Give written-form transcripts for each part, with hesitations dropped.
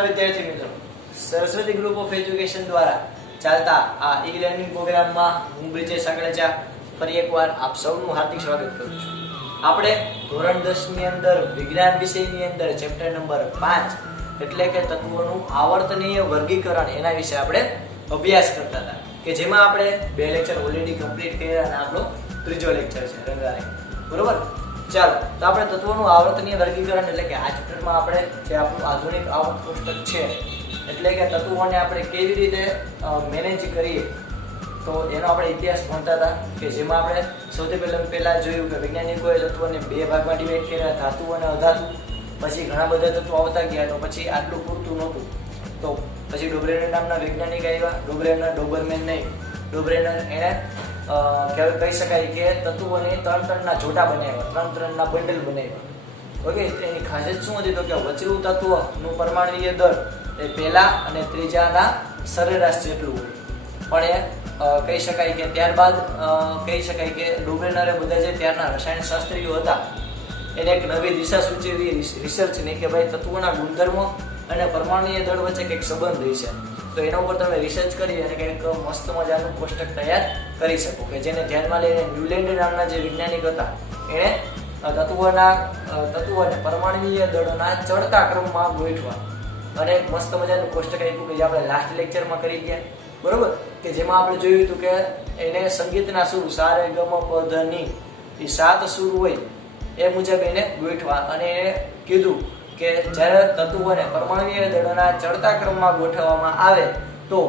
નમસ્કાર વિદ્યાર્થી મિત્રો, સરસ્વતી ગ્રુપ ઓફ એજ્યુકેશન દ્વારા ચાલતા આ ઈ લર્નિંગ પ્રોગ્રામમાં હું બ્રિજેશ સાંકળેચા ફરી એકવાર આપ સૌનું હાર્દિક સ્વાગત કરું છું. આપણે ધોરણ 10 ની અંદર વિજ્ઞાન વિષયની અંદર ચેપ્ટર નંબર 5 એટલે કે તત્વોનું આવર્તનીય વર્ગીકરણ એના વિશે આપણે અભ્યાસ કરતા હતા કે જેમાં આપણે 2 લેક્ચર ઓલરેડી કમ્પ્લીટ કર્યા અને આપણો ત્રીજો લેક્ચર છે રંગારે. બરોબર, ચાલો તો આપણે તત્વોનું આવર્તનીય વર્ગીકરણ એટલે કે આ ચેપ્ટરમાં આપણે જે આપણું આધુનિક આવર્ત કોષ્ટક છે એટલે કે તત્વોને આપણે કેવી રીતે મેનેજ કરીએ તો એનો આપણે ઇતિહાસ ભણતા હતા કે જેમાં આપણે સૌથી પહેલા જોયું કે વૈજ્ઞાનિકોએ તત્વોને 2 ભાગમાં ડિવાઈડ કર્યા, ધાતુ અને અધાતુ. પછી ઘણા બધા તત્વો આવતા ગયા તો પછી આટલું પૂરતું નહોતું તો પછી ડોબરેનર નામના વૈજ્ઞાનિક આવ્યા. ડોબરમેન નહીં, ડોબરેનર એણે કહી શકાય કે તત્વોને 3-3ના જોટા બનાવ્યા, 3-3ના બંડલ બનાવ્યા. ઓકે, એની ખાસિયત શું હતી તો કે વચલું તત્વનું પરમાણુય દળ એ પહેલા અને ત્રીજાના સરેરાશ જેટલું હોય. પણ એ કહી શકાય કે ત્યારબાદ કહી શકાય કે ડોબરેનરે બધા જે ત્યારના રસાયણશાસ્ત્રીઓ હતા એને એક નવી દિશા સૂચવી રિસર્ચની કે ભાઈ તત્વોના ગુણધર્મો અને પરમાણુય દળ વચ્ચે કંઈક સંબંધ હોય છે. તો એના ઉપર તમે રિસર્ચ કરી અને કંઈક મસ્ત મજાનું કોષ્ટક તૈયાર કરી શકો કે જેને ધ્યાનમાં લઈને ન્યુલેન્ડ નામના જે વૈજ્ઞાનિક હતા એણે તત્વોને પરમાણુય દળોના ચડતા ક્રમમાં ગોઠવા અને મસ્ત મજાનું કોષ્ટક આપ્યું કે જે આપણે લાસ્ટ લેક્ચરમાં કરી ગયા. બરોબર, કે જેમાં આપણે જોયું હતું કે એને સંગીતના સૂર સા રે ગ મ પ ધ ની એ 7 સૂર હોય એ મુજબ એને ગોઠવા અને એને કીધું કે જ્યારે તત્વોને પરમાણુય દળોના ચડતા ક્રમમાં ગોઠવવામાં આવે તો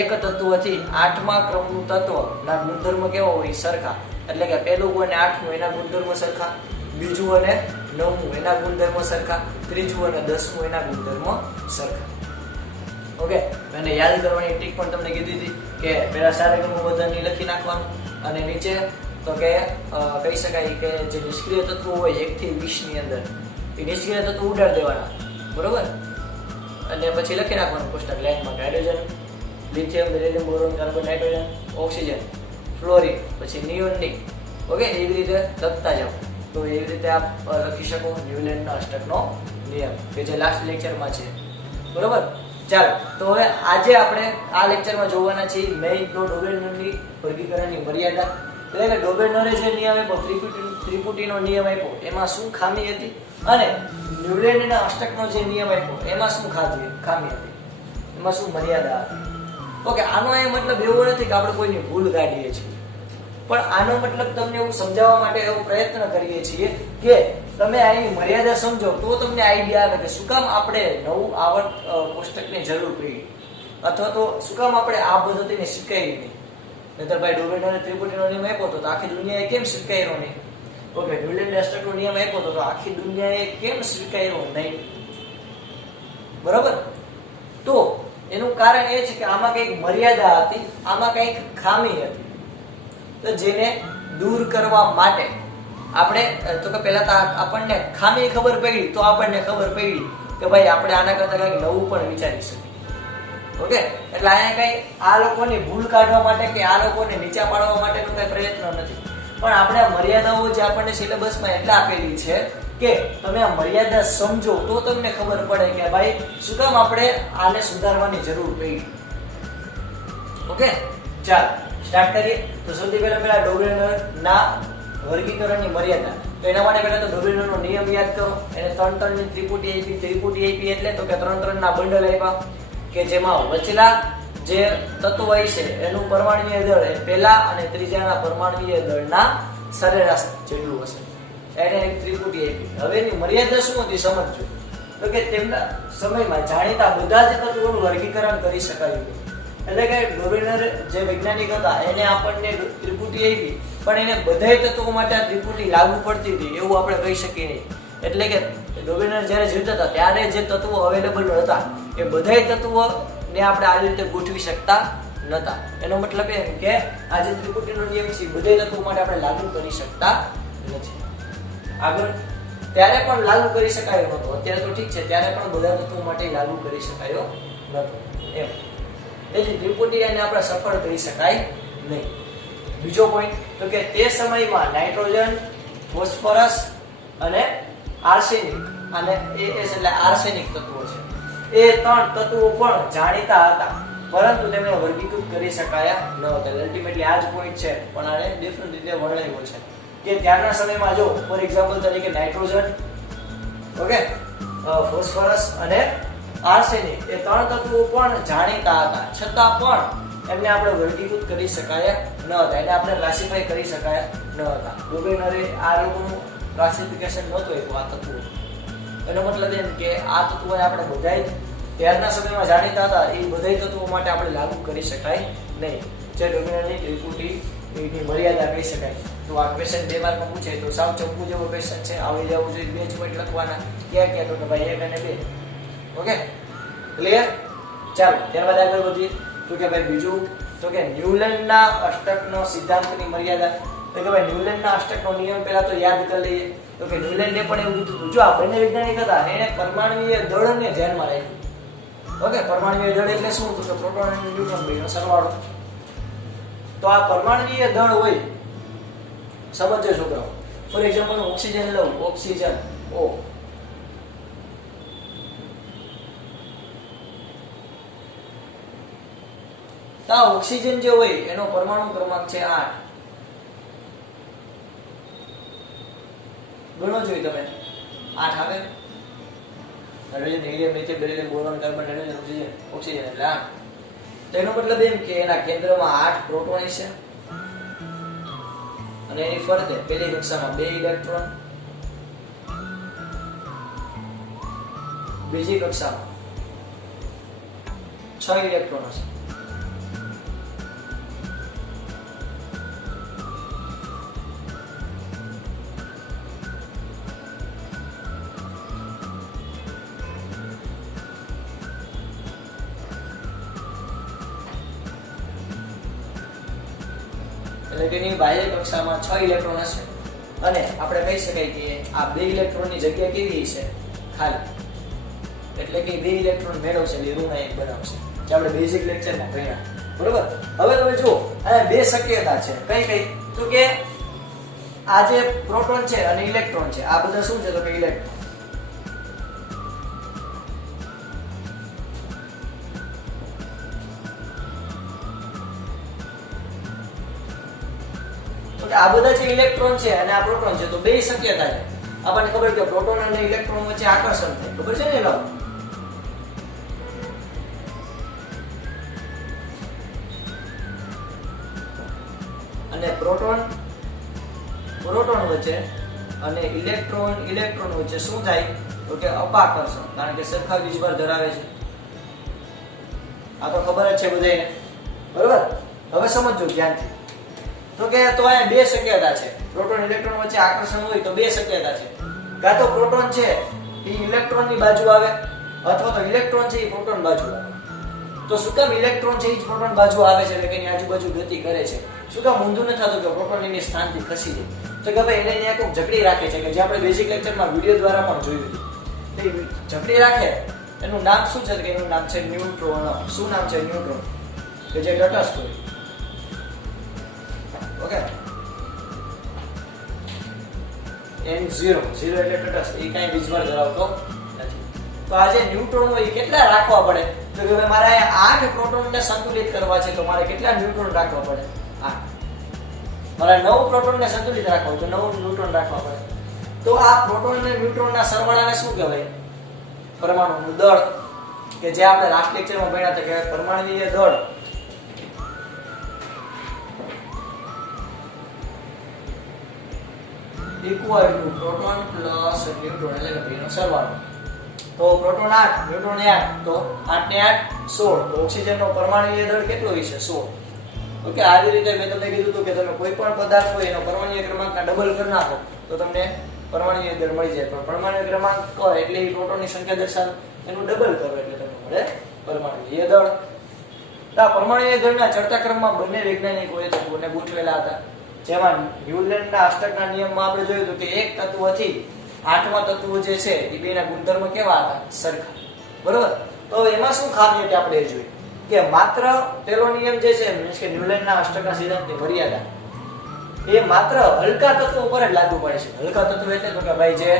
એક તત્વથી 8મા ક્રમનું તત્વના ગુણધર્મ કેવો હોય સરખા. એટલે કે પહેલું અને 8મું એના ગુણધર્મ સરખા, બીજું અને 9મું એના ગુણધર્મ સરખા, ત્રીજું અને 10મું એના ગુણધર્મ સરખા. ઓકે, અને યાદ કરવાની ટ્રીક પણ તમને કીધી હતી કે પહેલા સારેગમનું બધાની લખી નાખવાનું અને નીચે તો કે કહી શકાય કે જે નિષ્ક્રિય તત્વો હોય 1 થી 20 ની અંદર એ નિષ્ક્રિય તત્વો ઉડાડી દેવાના. બરોબર, અને પછી લખી નાખવાનું કોષ્ટક લાઈનમાં hydrogen, lithium, beryllium, boron, carbon, nitrogen, oxygen, fluorine, પછી નિયોનની. ઓકે, એવી રીતે લખતા જાઓ તો એવી રીતે આપ લખી શકો ન્યુલેન્ડના અષ્ટકનો નિયમ કે જે લાસ્ટ લેક્ચરમાં છે. બરોબર, ચાલો તો હવે આજે આપણે આ લેક્ચરમાં જોવાના છીએ મેઇન ડોબરેનરની વર્ગીકરણની મર્યાદા. એટલે કે ડોબરેનરે જે નિયમ આપ્યો ત્રિપુટીનો નિયમ આપ્યો એમાં શું ખામી હતી અને ન્યુલેન્ડના અષ્ટકનો જે નિયમ આપ્યો એમાં શું ખામી હતી, એમાં શું મર્યાદા હતી. ઓકે, આનો એ મતલબ એવો નથી કે આપણે કોઈની ભૂલ કાઢીએ છીએ, પણ આનો મતલબ તમને એવું સમજાવવા માટે એવો પ્રયત્ન કરીએ છીએ કે તમે આની મર્યાદા સમજો તો તમને આઈડિયા આવે કે શું કામ આપણે નવું આવર્ત કોષ્ટકની જરૂર પડી અથવા તો શું કામ આપણે આ પદ્ધતિને સ્વીકારી નહીં. નહીતર ભાઈ ડોબરેનરે ત્રિપુટીનો નિયમ આપ્યો તો આખી દુનિયાએ કેમ સ્વીકાર્યો નહીં? ઓકે, ન્યુલેન્ડ અષ્ટકનો નિયમ આપ્યો તો આખી દુનિયાએ કેમ સ્વીકાર્યો નહીં? બરાબર, તો એનું કારણ એ છે કે આમાં કંઈક મર્યાદા હતી, આમાં કંઈક ખામી હતી. તો જેને દૂર કરવા માટે આપણે તો કે પહેલા તો આપણને ખામી ખબર પડી તો આપણને ખબર પડી કે ભાઈ આપણે આના કરતાં કંઈક નવું પણ વિચારી શકીએ. ઓકે, એટલે અહીંયા કંઈ આ લોકોની ભૂલ કાઢવા માટે કે આ લોકોને નીચા પાડવા માટેનો કંઈ પ્રયત્ન નથી, પણ આપણે આ મર્યાદાઓ જે આપણને સિલેબસમાં એટલે આપેલી છે કે તમે આ મર્યાદા સમજો તો તમને ખબર પડે કે ભાઈ શું કામ આપણે આને સુધારવાની જરૂર પડી. ઓકે, ચાલો સ્ટાર્ટ કરીએ. તો સૌથી પહેલા ડોબરેનરના વર્ગીકરણની મર્યાદા. તો એના માટે પહેલા તો ડોબરેનરનો નિયમ યાદ કરો. એને 3-3ની ત્રિપુટી આપી એટલે તો કે 3-3ના બંડલ આપ્યા કે જેમાં વચલા જે તત્વ હોય છે એનું પરમાણુય દળ એ પહેલા અને ત્રીજાના પરમાણુય દળના સરેરાશ જેટલું હશે. એને એક ત્રિપુટી આપી. હવે એની મર્યાદા શું હતી સમજજો. તો કે તેમના સમયમાં જાણીતા બધા જ તત્વોનું વર્ગીકરણ કરી શકાયું. એટલે કે ડોબરેનર જે વૈજ્ઞાનિક હતા એને આપણને ત્રિપુટી આપી પણ એને બધા તત્વો માટે આ ત્રિપુટી લાગુ પડતી હતી એવું આપણે કહી શકીએ નહીં. એટલે કે ડોબરેનર જ્યારે જીવતા હતા ત્યારે જે તત્વો અવેલેબલ હતા એ બધા તત્વોને આપણે આ રીતે ગોઠવી શકતા નહોતા. એનો મતલબ એમ કે આ જે ત્રિપુટીનો નિયમ છે બધા તત્વો માટે આપણે લાગુ કરી શકતા નથી. આગળ ત્યારે પણ લાગુ કરી શકાયો નહોતો. અત્યારે તો ઠીક છે, ત્યારે પણ બધા તત્વો માટે લાગુ કરી શકાયો નહોતો એમ. એટલે ત્રિપુટી એને આપણે સફળ કરી શકાય નહીં. બીજો પોઈન્ટ તો કે તે સમયમાં નાઇટ્રોજન, ફોસ્ફરસ અને આર્સેનિક અને એટલે આર્સેનિક તત્વો છે એ 3 તત્વો પણ જાણીતા હતા પરંતુ તેમને વર્ગીકૃત કરી શકાયા ન હતા. અલ્ટિમેટલી આ જ પોઈન્ટ છે પણ આને ડિફરન્ટ રીતે વર્ણવ્યો છે કે ત્યારના સમયમાં જો ફોર એક્ઝામ્પલ તરીકે નાઇટ્રોજન, ઓકે, ફોસ્ફરસ અને આર્સેનિક એ 3 તત્વો પણ જાણીતા હતા છતાં પણ એમને આપણે વર્ગીકૃત કરી શકાયા ન હતા, એટલે આપણે ક્લાસિફાઈ કરી શકાયા ન હતા. ગોબેનરે આ લોકોનું ક્લાસિફિકેશન નહોતું આપ્યું આ તત્વો. એનો મતલબ એમ કે આ તત્વોને આપણે બધાય ત્યારના સમયમાં જાણીતા હતા એ બધાય તત્વો માટે આપણે લાગુ કરી શકાય નહીં. જે ડોમિનન્ટની ત્રિપુટી એની મર્યાદા કહી શકાય. તો આ ક્વેશ્ચન 2 માર્કમાં પૂછે તો સાવ ચંપુ જેવો ક્વેશ્ચન છે, આવી જવું જોઈએ. 2 જ પોઈન્ટ લખવાના, ક્યાં ક્યાં, તો કે ભાઈ 1 અને 2. Okay, clear? ચાલો ત્યારબાદ આગળ વધીએ. તો કે ભાઈ બીજું તો કે ન્યુલનના અષ્ટકનો સિદ્ધાંતની મર્યાદા. તો કે ભાઈ ન્યુલનના અષ્ટકનો નિયમ પહેલા તો યાદ કરી લઈએ. તો કે ન્યુલનને પણ એવું કીધું, જો આ બંને વૈજ્ઞાનિક હતા એણે પરમાણુય દળને ધ્યાનમાં રાખ્યું. ઓકે, પરમાણુય દળ એટલે શું? તો કે પ્રોટોન અને ન્યુટ્રોન બેનો સરવાળો. તો આ પરમાણુય દળ હોય, સમજો છોકરાઓ. ફોર એક્ઝામ્પલ ઓક્સિજન લઉં, ઓક્સિજન O, તો આ ઓક્સિજન જે હોય એનો પરમાણુ ક્રમાંક છે 8. ગણો જોઈએ તમે, 8 આવે. Hydrogen, helium, lithium, beryllium, boron, carbon, nitrogen, oxygen એટલે 8. તો એનો મતલબ એમ કે એના કેન્દ્રમાં 8 પ્રોટોન છે અને એની ફરતે પહેલી કક્ષામાં 2 ઇલેક્ટ્રોન, બીજી કક્ષામાં 6 ઇલેક્ટ્રોન હશે. એટલે કે એની બાહ્ય કક્ષામાં 6 ઇલેક્ટ્રોન હશે અને આપણે કહી શકાય કે આ 2 ઇલેક્ટ્રોનની જગ્યા કેવી છે? ખાલી. એટલે કે 2 ઇલેક્ટ્રોન મેળવશે એટલે ઋણ આયન બનાવશે, જે આપણે બેઝિક લેક્ચરમાં ભણ્યા. બરોબર? હવે તમે જુઓ, આ 2 શક્યતા છે. કઈ કઈ? તો કે આ જે પ્રોટોન છે અને ઇલેક્ટ્રોન છે, આ બધા શું છે? તો કે ઇલેક્ટ્રોન. આ બધા જે ઇલેક્ટ્રોન છે અને આ પ્રોટોન છે, તો 2 શક્યતા છે. આપણને ખબર કે પ્રોટોન અને ઇલેક્ટ્રોન વચ્ચે આકર્ષણ થાય, ખબર છે ને? લાવો, અને પ્રોટોન વચ્ચે અને ઇલેક્ટ્રોન વચ્ચે શું થાય? તો કે અપાકર્ષણ, કારણ કે સરખા વીજભાર ધરાવે છે. આ તો ખબર જ છે બધાને. બરોબર? હવે સમજો ધ્યાનથી. તો કે તો આ 2 શક્યતા છે. પ્રોટોન ઇલેક્ટ્રોન વચ્ચે આકર્ષણ હોય તો 2 શક્યતા છે. કાં તો પ્રોટોન છે એ ઇલેક્ટ્રોનની બાજુ આવે અથવા તો ઇલેક્ટ્રોન છે એ પ્રોટોન બાજુ આવે. તો શું કામ ઇલેક્ટ્રોન છે એ જ પ્રોટોન બાજુ આવે છે, એટલે કે એની આજુબાજુ ગતિ કરે છે? શું કામ ઊંધું નથી થતું કે પ્રોટોન એની સ્થાનથી ખસી જાય? તો કે ભાઈ એને ત્યાં કોઈક જકડી રાખે છે, કે જે આપણે બેઝિક લેક્ચરમાં વિડિયો દ્વારા પણ જોયું હતું. એ જકડી રાખે એનું નામ શું છે? કે એનું નામ છે ન્યુટ્રોન. શું નામ છે? ન્યુટ્રોન, કે જે તટસ્થ હોય. ઓકે, N0 એટલે તટસ્થ, એ કાંઈ વીજભાર ધરાવતો નથી. તો આ જે ન્યુટ્રોન હોય એ કેટલા રાખવા પડે? તો કે ભાઈ મારે 8 પ્રોટોનને સંતુલિત કરવા છે, તો મારે કેટલા ન્યુટ્રોન રાખવા પડે? 8. મારે 9 પ્રોટોનને સંતુલિત રાખવા હોય તો 9 ન્યુટ્રોન રાખવા પડે. તો આ પ્રોટોન અને ન્યુટ્રોનના સરવાળાને શું કહેવાય? પરમાણુનું દળ, કે જે આપણે લાસ્ટ લેક્ચરમાં ભણ્યા હતા કે પરમાણુય દળ equal to proton plus neutron, એટલે કે બેનો સરવાળો. તો પ્રોટોન 8, ન્યુટ્રોન 8, તો 8 ને 8 16. તો ઓક્સિજનનો પરમાણુય દળ કેટલો હશે? 16. ઓકે, આવી રીતે મેં તમને કીધું હતું કે તમે કોઈ પણ પદાર્થ હોય એનો પરમાણુય ક્રમાંકના ડબલ કરી નાખો તો તમને પરમાણુય દળ મળી જાય. પણ પરમાણુય ક્રમાંક કહો એટલે એ પ્રોટોનની સંખ્યા દર્શાવે, એનું ડબલ કરો એટલે તમને મળે પરમાણુય દળ. તો આ પરમાણુય દળના ચડતા ક્રમમાં બંને વૈજ્ઞાનિકોએ તત્વોને ગોઠવેલા હતા. જેમાં ન્યુલનના અષ્ટકના નિયમમાં આપણે જોયું હતું કે એક તત્વથી 8મા તત્વ જે છે એ બેના ગુણધર્મ કેવા હતા? સરખા. બરોબર? તો એમાં શું ખામી હતી આપણે એ જોઈએ કે માત્ર પેલો નિયમ જે છે મીન્સ કે ન્યુલનના અષ્ટકના સિદ્ધાંતની મર્યાદા એ માત્ર હલકા તત્વો પર જ લાગુ પડે છે. હલકા તત્વ એટલે તો કે ભાઈ જે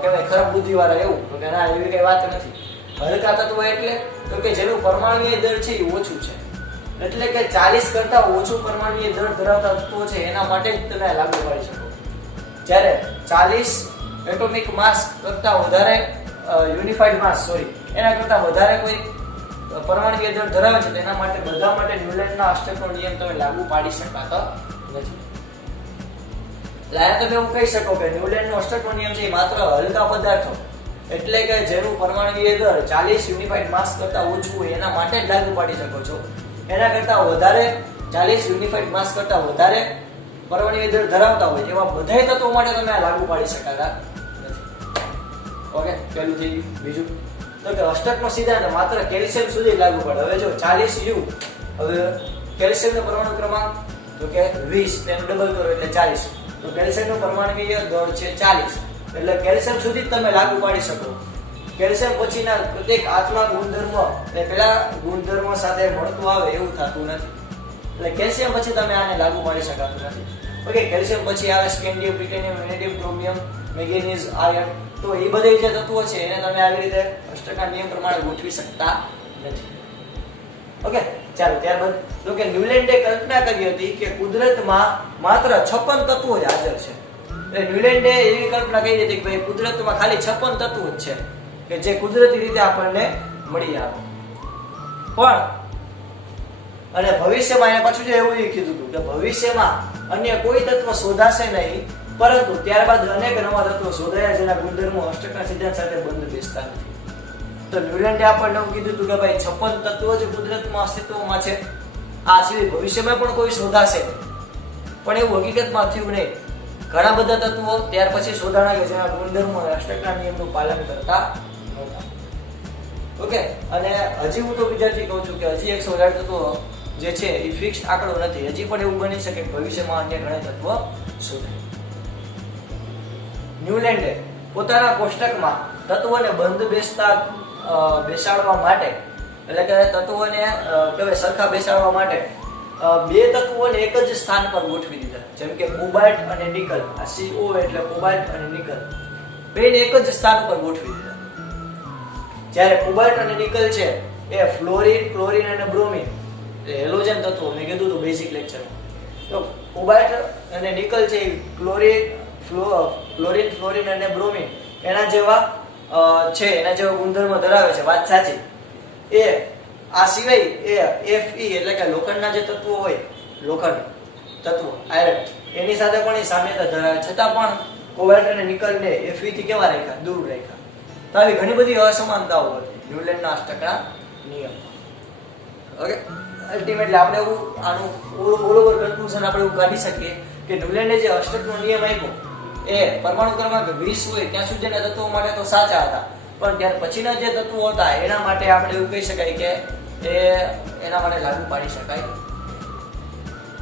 કહેવાય ખરાબ બુદ્ધિવાળા, એવું તો કે ના, એવી કઈ વાત નથી. હલકા તત્વો એટલે તો કે જેનું પરમાણુય દળ છે એ ઓછું છે, એટલે કે 40 કરતા ઓછું પરમાણુય દળ ધરાવતા તત્વો છે એના માટે જ તમે લાગુ પાડી શકો. જ્યારે 40 એટોમિક માસ કરતા વધારે યુનિફાઈડ માસ એના કરતા વધારે કોઈ પરમાણુય દળ ધરાવે છે તેના માટે બધા માટે ન્યુલેન્ડના અષ્ટકનો નિયમ તમે લાગુ પાડી શકતા નથી. એટલે તમે એવું કહી શકો કે ન્યુલેન્ડનો અષ્ટકનો નિયમ છે એ માત્ર હલકા પદાર્થો એટલે કે જેનું પરમાણુય દળ 40 યુનિફાઈડ માસ કરતા ઓછું હોય એના માટે જ લાગુ પાડી શકો છો. એના કરતા વધારે 40 યુનિફાઈડ માસ કરતા વધારે પરમાણુય દળ ધરાવતા હોય એવા બધા તત્વો માટે તમે આ લાગુ પાડી શકાતા નથી. ઓકે, પહેલું થઈ ગયું. બીજું તો કે અષ્ટકનો સિદ્ધાંત માત્ર કેલ્શિયમ સુધી લાગુ પડે. હવે જો 40 U, હવે કેલ્શિયમનો પરમાણુ ક્રમાંક તો કે 20 તેનું ડબલ કરો એટલે 40, તો કેલ્શિયમનો પરમાણુય દળ છે 40, એટલે કેલ્શિયમ સુધી તમે લાગુ પાડી શકો. કેલ્શિયમ પછીના પ્રત્યેક આત્મા ગુણધર્મ એ પેલા ગુણધર્મ સાથે મળતું આવે એવું થતું નથી, એટલે કેલ્શિયમ પછી તમે આને લાગુ પાડી શકાતું નથી. ઓકે, કેલ્શિયમ પછી આવે scandium, titanium, vanadium, chromium, manganese, iron, તો એ બધા જે તત્વો છે એને તમે આવી રીતે અષ્ટકના નિયમ પ્રમાણે ગોઠવી શકતા નથી. ઓકે, ચાલો ત્યારબાદ તો કે ન્યુલેન્ડે કલ્પના કરી હતી કે કુદરતમાં માત્ર 56 તત્વો જ હાજર છે. એટલે ન્યુલેન્ડે એવી કલ્પના કરી હતી કે ભાઈ કુદરતમાં ખાલી 56 તત્વો જ છે કે જે કુદરતી રીતે આપણને મળી આવે. પણ અને ભવિષ્યમાં એને પાછું જે એવું કીધું હતું કે ભવિષ્યમાં અન્ય કોઈ તત્વ શોધાશે નહીં, પરંતુ ત્યારબાદ અનેક નવા તત્વો શોધાયા જેના ગુણધર્મો અષ્ટકના સિદ્ધાંત સાથે બંધ બેસતા નથી. તો ન્યુલેન્ડે આપણને એવું કીધું હતું કે ભાઈ 56 તત્વો જ કુદરતમાં અસ્તિત્વમાં છે, આ સિવાય ભવિષ્યમાં પણ કોઈ શોધાશે, પણ એવું હકીકતમાં થયું નહીં. ઘણા બધા તત્વો ત્યાર પછી શોધાણા કે જેના ગુણધર્મો અષ્ટકના નિયમનું પાલન કરતા નહોતા. ઓકે, અને હજી હું તો વિદ્યાર્થી કહું છું કે હજી 118 તત્વો જે છે એ ફિક્સ આંકડો નથી. હજી પણ એવું બની શકે કે ભવિષ્યમાં અન્ય ઘણા તત્વો શોધાય. ન્યુલેન્ડે પોતાના કોષ્ટકમાં તત્વોને બંધ બેસાડવા માટે, એટલે કે તત્વોને કહેવાય સરખા બેસાડવા માટે બે તત્વોને એક જ સ્થાન પર ગોઠવી દીધા. જેમ કે કોબાલ્ટ અને નિકલ, આ CO એટલે કોબાલ્ટ અને નિકલ, બેને એક જ સ્થાન પર ગોઠવી દીધા. જ્યારે કોબાલ્ટ અને નિકલ છે એ ફ્લોરિન, ક્લોરિન અને બ્રોમિન હેલોજન તત્વો મેં કીધું હતું બેઝિક લેક્ચરમાં. તો કોબાલ્ટ અને નિકલ છે ક્લોરિન, ફ્લોરિન અને બ્રોમિન એના જેવા એના જેવા ગુણધર્મ ધરાવે છે, વાત સાચી. એ આ સિવાય એ Fe એટલે કે લોખંડના જે તત્વો હોય, લોખંડ તત્વો આયર્ન, એની સાથે પણ એ સામ્યતા ધરાવે, છતાં પણ કોબાલ્ટ અને નિકલને Fe થી કેવા રાખ્યા? દૂર રાખ્યા. તો આવી ઘણી બધી અસમાનતાઓ હતી ન્યુલેન્ડના અષ્ટકના નિયમ. ઓકે, અલ્ટિમેટલી આપણે એવું આનું ઓલ ઓવર કન્ક્લુઝન આપણે એવું કાઢી શકીએ કે ન્યુલેન્ડે જે અષ્ટકનો નિયમ આપ્યો એ પરમાણુ ક્રમાંક 20 હોય ત્યાં સુધીના તત્વો માટે તો સાચા હતા, પણ ત્યાર પછીના જે તત્વો હતા એના માટે આપણે એવું કહી શકાય કે એના માટે લાગુ પાડી શકાય.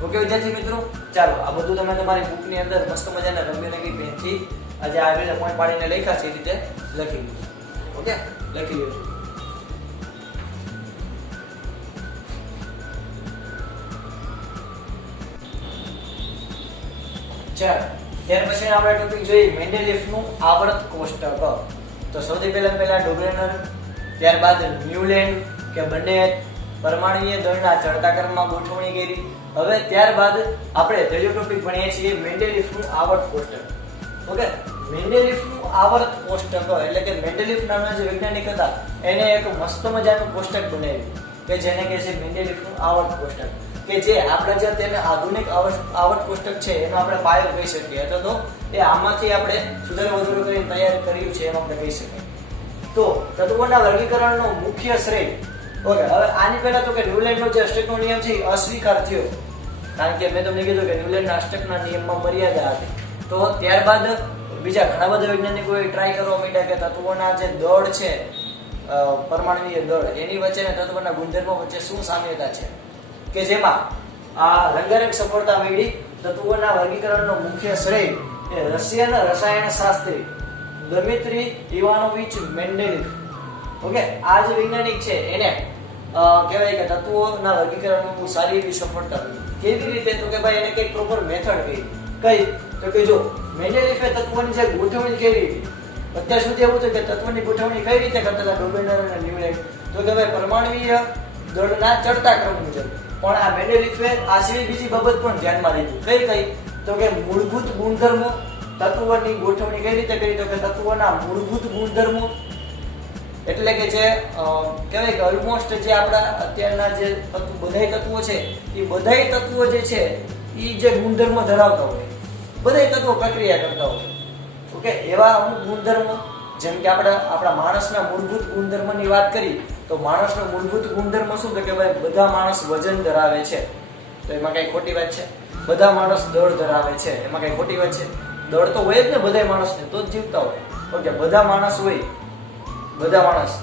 ઓકે વિદ્યાર્થી મિત્રો, ચાલો આ બધું તમે તમારી બુકની અંદર મસ્ત મજાના રંગબેરંગી પેનથી આજે આવેલા પોઈન્ટ પાડીને લખ્યા છે એ રીતે લખી લો. ઓકે, લખી લેજો. ચાલો ત્યાર પછી આપણે ટોપિક જોઈએ મેન્ડેલિફનું આવર્ત કોષ્ટક. તો સૌથી પહેલા ડોબ્રેનર, ત્યારબાદ ન્યુલેન્ડ કે બંને પરમાણુય દળના ચડતા ક્રમમાં ગોઠવણી કરી. હવે ત્યારબાદ આપણે ત્રીજો ટોપિક ભણીએ છીએ મેન્ડેલિફનું આવર્ત કોષ્ટક. ઓકે, મેન્ડેલિફનું આવર્ત કોષ્ટક એટલે કે મેન્ડેલિફ નામના જે વૈજ્ઞાનિક હતા એને એક મસ્ત મજાનું કોષ્ટક બનાવ્યું કે જેને કહે છે મેન્ડેલિફનું આવર્ત કોષ્ટક, કે જે આપણે જે તેને આધુનિક આવર્ત કોષ્ટક છે એનો આપણે પાયો કહી શકીએ, અથવા તો એ આમાંથી આપણે સુધારો વધારો કરીને તૈયાર કર્યું છે એમ આપણે કહી શકીએ. તો તત્વોના વર્ગીકરણનો મુખ્ય શ્રેય. ઓકે, હવે આની પહેલા તો કે ન્યુલેન્ડનો જે અષ્ટકનો નિયમ છે એ અસ્વીકાર થયો, કારણ કે મેં તમને કીધું કે ન્યુલેન્ડના અષ્ટકના નિયમમાં મર્યાદા હતી. તો ત્યારબાદ બીજા ઘણા બધા વૈજ્ઞાનિકોએ ટ્રાય કરવા માંડ્યા કે તત્વોના જે દળ છે, પરમાણુય દળ, એની વચ્ચે અને તત્વોના ગુણધર્મો વચ્ચે શું સામ્યતા છે, કે જેમાં આ રંગારંગ સફળતા મેળવી. તત્વોના વર્ગીકરણનો મુખ્ય શ્રેય એ રશિયન રસાયણશાસ્ત્રી દમિત્રી ઇવાનોવિચ મેન્ડેલિફ. ઓકે, આ જે વૈજ્ઞાનિક છે એને કહેવાય કે તત્વોના વર્ગીકરણમાં બહુ સારી એવી સફળતા મળી. કેવી રીતે? તો કે ભાઈ એને કંઈક પ્રોપર મેથડ કઈ તો કે જો મેન્ડેલિફે તત્વોની જે ગોઠવણી કરી હતી અત્યાર સુધી એવું હતું કે તત્વની ગોઠવણી કઈ રીતે કરતા હતા ડોબેનર અને ન્યુલેન્ડ, તો કે ભાઈ પરમાણુય દળના ચડતા ક્રમ મુજબ. પણ આ મેન્ડેલિફે આ સિવાય બીજી બાબત પણ ધ્યાનમાં લીધી. કઈ તો કે મૂળભૂત ગુણધર્મો, તત્વોની ગોઠવણી કઈ રીતે કરી, તો કે તત્વોના મૂળભૂત ગુણધર્મો એટલે કે જે કહેવાય કે ઓલમોસ્ટ જે આપણા અત્યારના જે બધાય તત્વો છે એ બધાય તત્વો જે છે એ જે ગુણધર્મો ધરાવતા હોય, બધાય તત્વો પ્રક્રિયા કરતા હોય. ઓકે, એવા અમુક ગુણધર્મો જેમ કે આપણા માણસના મૂળભૂત ગુણધર્મની વાત કરી તો માણસનો મૂળભૂત ગુણધર્મ શું તો કે ભાઈ બધા માણસ વજન ધરાવે છે, તો એમાં કઈ ખોટી વાત છે? બધા માણસ દળ ધરાવે છે, એમાં કઈ ખોટી વાત છે? દળ તો હોય જ ને બધા માણસને, તો જ જીવતા હોય. ઓકે, બધા માણસ હોય, બધા માણસ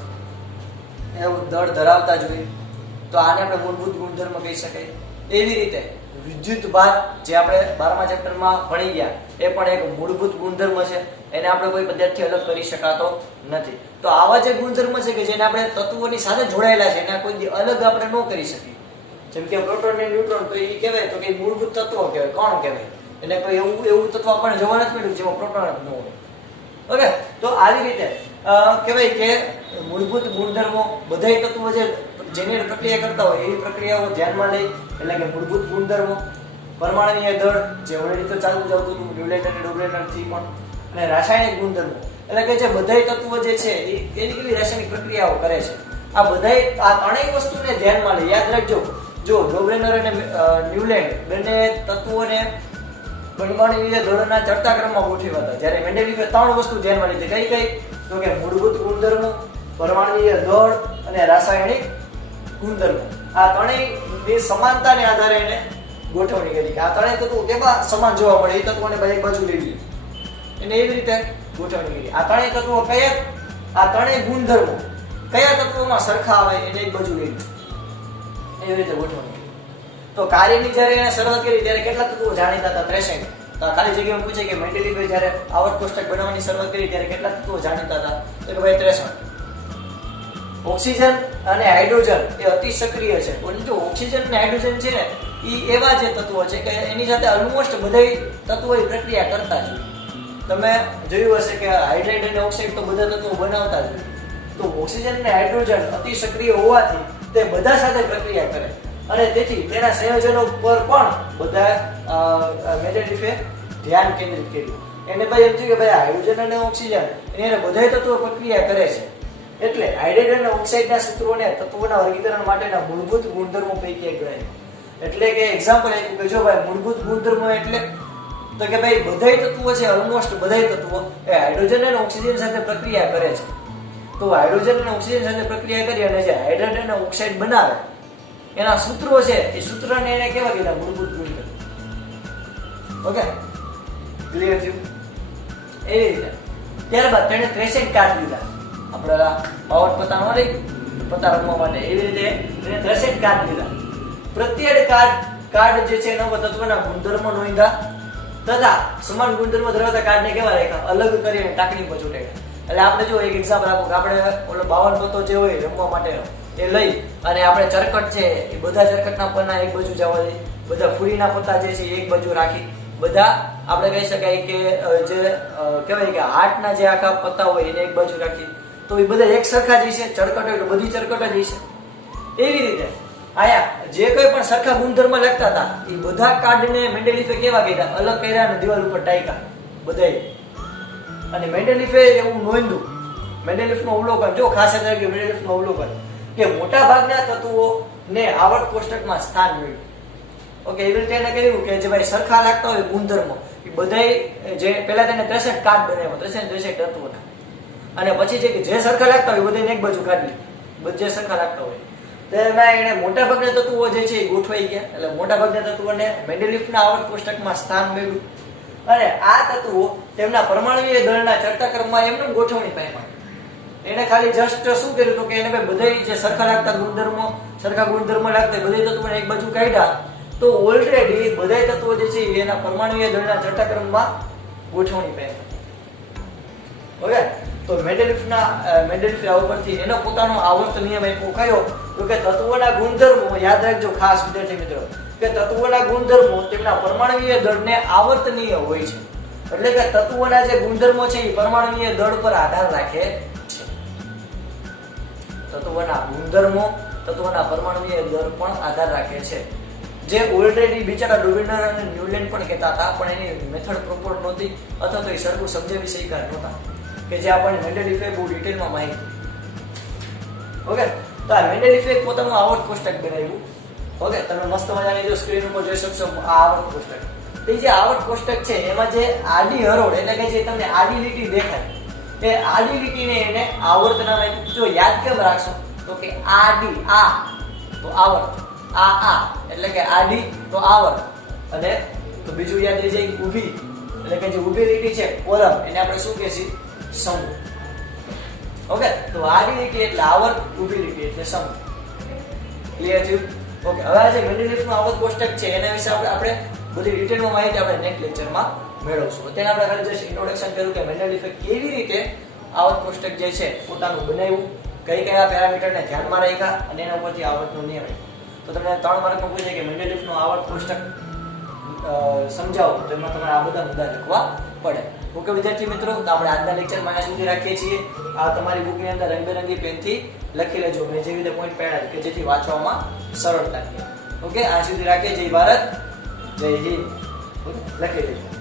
એવું દળ ધરાવતા જ હોય, તો આને આપણે મૂળભૂત ગુણધર્મ કહી શકાય. એવી રીતે વિદ્યુત ભાર જે આપણે 12મા ચેપ્ટરમાં ભણી ગયા એ પણ એક મૂળભૂત ગુણધર્મ છે, એને આપણે કોઈ પદ્ધતિથી અલગ કરી શકાતો નથી. તો આવા જે ગુણધર્મ છે કે જેને આપણે તત્વોની સાથે જોડાયેલા છે એને કોઈ અલગ આપણે ન કરી શકીએ. જેમ કે પ્રોટોન અને ન્યુટ્રોન, તો એ કહેવાય તો કે મૂળભૂત તત્વો કહેવાય. કોણ કહેવાય? એને કોઈ એવું તત્વ આપણને જોવા નથી મળ્યું જેમાં પ્રોટોન જ ન હોય. ઓકે, તો આવી રીતે કહેવાય કે મૂળભૂત ગુણધર્મો બધાય તત્વો જેની પ્રક્રિયા કરતા હોય એવી પ્રક્રિયાઓ ધ્યાનમાં લઈ, એટલે કે મૂળભૂત ગુણધર્મો, પરમાણુય દળ જે ઓલરેડી તો ચાલુ જ આવતું હતું ન્યુલેન્ડ અને ડોબેનર થી પણ, અને રાસાયણિક ગુણધર્મો એટલે કે જે બધાય તત્વો જે છે એની કેવી રાસાયણિક પ્રક્રિયાઓ કરે છે. આ બધાય આ ત્રણેય વસ્તુને ધ્યાનમાં લઈ યાદ રાખજો. જો ડોબેનર અને ન્યુલેન્ડ બંને તત્વોને પરમાણુય દળના ચડતા ક્રમમાં ગોઠવ્યા હતા, જ્યારે મેન્ડેલિફે ત્રણ વસ્તુ ધ્યાનમાં લીધી. કઈ તો કે મૂળભૂત ગુણધર્મો, પરમાણુય દળ અને રાસાયણિક ગુણધર્મો. આ ત્રણેયની સમાનતાને આધારે એને ગોઠવણી કરી કે આ ત્રણેય તત્વો કેવા સમાન જોવા મળે, એ તત્વોને એક બાજુ લઈ લઈએ, એને એવી રીતે ગોઠવણી કરી. આ ત્રણેય તત્વો કયા, આ ત્રણેય ગુણધર્મો કયા તત્વોમાં સરખા આવે એને એક બાજુ લઈ લઈએ, એવી રીતે ગોઠવણી કરી. તો કાર્યની જ્યારે એને શરૂઆત કરી ત્યારે કેટલા તત્વો જાણીતા હતા? 63. તો ખાલી જગ્યામાં પૂછે કે મેન્ડેલિફે જ્યારે આવર્ત કોષ્ટક બનાવવાની શરૂઆત કરી ત્યારે કેટલા તત્વો જાણીતા હતા? તો કે ભાઈ 63. ઓક્સિજન અને હાઇડ્રોજન એ અતિ સક્રિય છે. પરંતુ ઓક્સિજન અને હાઇડ્રોજન છે ને એ એવા જે તત્વો છે કે એની સાથે ઓલમોસ્ટ બધાય તત્વો એ પ્રક્રિયા કરતા જ હોય. તમે જોયું હશે કે હાઇડ્રાઇડ અને ઓક્સાઇડ તો બધા તત્વો બનાવતા જ હોય. તો ઓક્સિજન અને હાઇડ્રોજન અતિ સક્રિય હોવાથી તે બધા સાથે પ્રક્રિયા કરે અને તેથી તેના સંયોજનો પર પણ બધા મેન્ડેલિફે ધ્યાન કેન્દ્રિત કર્યું. એને ભાઈ એમ થયું કે ભાઈ હાઇડ્રોજન અને ઓક્સિજન એને બધાય તત્વો પ્રક્રિયા કરે છે, એટલે હાઇડ્રોજન અને ઓક્સાઇડના સૂત્રોને તત્વોના વર્ગીકરણ માટેના મૂળભૂત ગુણધર્મો પૈકી એક ગણાય. એટલે કે એક્ઝામ્પલ આપ્યું કે જો ભાઈ મૂળભૂત ગુણધર્મો એટલે તો કે ભાઈ બધાય તત્વો છે, ઓલમોસ્ટ બધાય તત્વો એ હાઇડ્રોજન અને ઓક્સિજન સાથે પ્રક્રિયા કરે છે. તો હાઇડ્રોજન અને ઓક્સિજન સાથે પ્રક્રિયા કરી અને જે હાઇડ્રોજન અને ઓક્સાઇડ બનાવે એના સૂત્રો છે એ સૂત્રને એને કેવા કીધા? મૂળભૂત ગુણધર્મો. ઓકે, ક્લિયર થયું? એવી રીતે ત્યારબાદ તેણે 63 કાર્ડ લીધા. આપણા બાવટ પત્તા ન રહી પત્તા રમવા માટે, એવી રીતે એને 63 કાર્ડ લીધા. પ્રત્યેક કાર્ડ જે છે એના તત્વના ગુણધર્મો નોંધ્યા તથા સમાન ગુણધર્મો ધરાવતા કાર્ડને કેવા રાખ્યા? અલગ કરીને ટાંકણી પર ચોંટાડ્યા. એટલે આપણે જો એક એક્ઝામ્પલ આપો કે આપણે ઓલો 52 પત્તો જે હોય રમવા માટેનો એ લઈ અને આપણે ચરકટ છે એ બધા ચરકટના પન્ના એક બાજુ જવા દઈએ, બધા ફૂલીના પત્તા જે છે એક બાજુ રાખી, બધા આપણે કહી શકાય કે જે કહેવાય કે હાર્ટના જે આખા પત્તા હોય એને એક બાજુ રાખી, તો એ બધા એક સરખા જ છે. ચરકટ હોય તો બધી ચરકટ જ છે. એવી રીતે આયા જે કોઈ પણ સરખા ગુણધર્મ લખતા હતા એ બધા કાર્ડને મેન્ડેલિફે કેવા કીધા? અલગ કર્યા અને દિવાલ ઉપર ટાંક્યા બધાય. અને મેન્ડેલિફે એવું નોંધ્યું, મેન્ડેલિફનું અવલોકન જો ખાસ યાદ રાખજો, મેન્ડેલિફનું અવલોકન કે મોટા ભાગના તત્વોને આવર્ત કોષ્ટકમાં સ્થાન મળ્યું. ઓકે, એવી રીતે એને કહ્યું કે જે ભાઈ સરખા લાગતા હોય ગુણધર્મો એ બધાય જે પહેલા તેને 63 કાર્ડ બનાવ્યા, 63 તત્વોના, અને પછી જે સરખા લાગતા હોય બધાને એક બાજુ કાઢી, બધા સરખા લાગતા હોય તેમાં એને મોટા ભાગના તત્વો જે છે એ ગોઠવાઈ ગયા. એટલે મોટા ભાગના તત્વોને મેન્ડેલિફના આવર્ત કોષ્ટકમાં સ્થાન મળ્યું અને આ તત્વો તેમના પરમાણુય દળના ચડતા ક્રમમાં એમને ગોઠવણી પામ્યા. એને ખાલી જસ્ટ શું કર્યું તો કે એને બધાય જે સરખા લાગતા ગુણધર્મો, સરખા ગુણધર્મો લાગતા બધાય તત્વોને એક બાજુ કાઢ્યા, તો ઓલરેડી બધાય તત્વો જે છે એના પરમાણુય દળના ચડતા ક્રમમાં ગોઠવણી પામ્યા. ઓકે, તો મેન્ડેલિફે આ ઉપરથી એનો પોતાનો આવર્ત નિયમ આપ્યો. કયો? તો કે તત્વોના ગુણધર્મો, યાદ રાખજો ખાસ વિદ્યાર્થી મિત્રો, કે તત્વોના ગુણધર્મો તેમના પરમાણુય દળને આવર્તનીય હોય છે. એટલે કે તત્વોના જે ગુણધર્મો છે એ પરમાણુીય દળ પર આધાર રાખે છે. તત્વોના ગુણધર્મો તત્વોના પરમાણુીય દળ પણ આધાર રાખે છે. જે ઓલરેડી બિચારા ડોબિનર અને ન્યુલેન્ડ પણ કહેતા હતા, પણ એની મેથડ પ્રોપર નહોતી અથવા તો એ સરખું સમજાવી શક્યા નહોતા કે જે આપણને મેન્ડેલિફે બહુ ડિટેલમાં માહિતી. ઓકે, તો આ મેન્ડેલિફે પોતાનું આવર્ત કોષ્ટક બનાવ્યું. ઓકે, તમે મસ્ત મજાની જો સ્ક્રીન ઉપર જોઈ શકશો આ આવર્ત કોષ્ટક. તો જે આવર્ત કોષ્ટક છે એમાં જે આડી હરોળ એટલે કે જે તમને આડી લીટી દેખાય એ આડી લીટીને એને આવર્ત નામ આપ્યું. જો યાદ કેમ રાખશો તો કે આડી આ તો આવર્ત, આ એટલે કે આડી તો આવર્ત, અને તો બીજું યાદ રહી જાય ઊભી એટલે કે જે ઊભી લીટી છે કોલમ એને આપણે શું કહેશું? સમૂહ. ઓકે, તો આડી લીટી એટલે આવર્ત, ઊભી લીટી એટલે સમૂહ. ક્લિયર થયું? ઓકે, હવે આ જે મેન્ડેલિફનું આવર્ત કોષ્ટક છે એના વિશે આપણે બધી ડિટેલમાં માહિતી આપણે નેક્સ્ટ લેક્ચરમાં મેળવશું. અત્યારે આપણે ખાલી જસ્ટ ઇન્ટ્રોડક્શન કર્યું કે મેન્ડેલિફે કેવી રીતે આવર્ત કોષ્ટક જે છે પોતાનું બનાવ્યું, કઈ કયા પેરામીટરને ધ્યાનમાં રાખ્યા અને એના ઉપરથી આવર્તનું નિયમ. તો તમને 3 માર્કમાં પૂછે કે મેન્ડેલિફનું આવર્ત કોષ્ટક સમજાવો તો એમાં તમારે આ બધા મુદ્દા લખવા પડે. ઓકે વિદ્યાર્થી મિત્રો, તો આપણે આજના લેક્ચરમાં અહીંયા સુધી રાખીએ છીએ. આ તમારી બુકની અંદર રંગબેરંગી પેનથી લખી લેજો મેં જેવી રીતે પોઈન્ટ પાડ્યા કે જેથી વાંચવામાં સરળતા રહે. ઓકે, આ સુધી રાખીએ. જય ભારત, જય હિન્દ. લખી લેજો.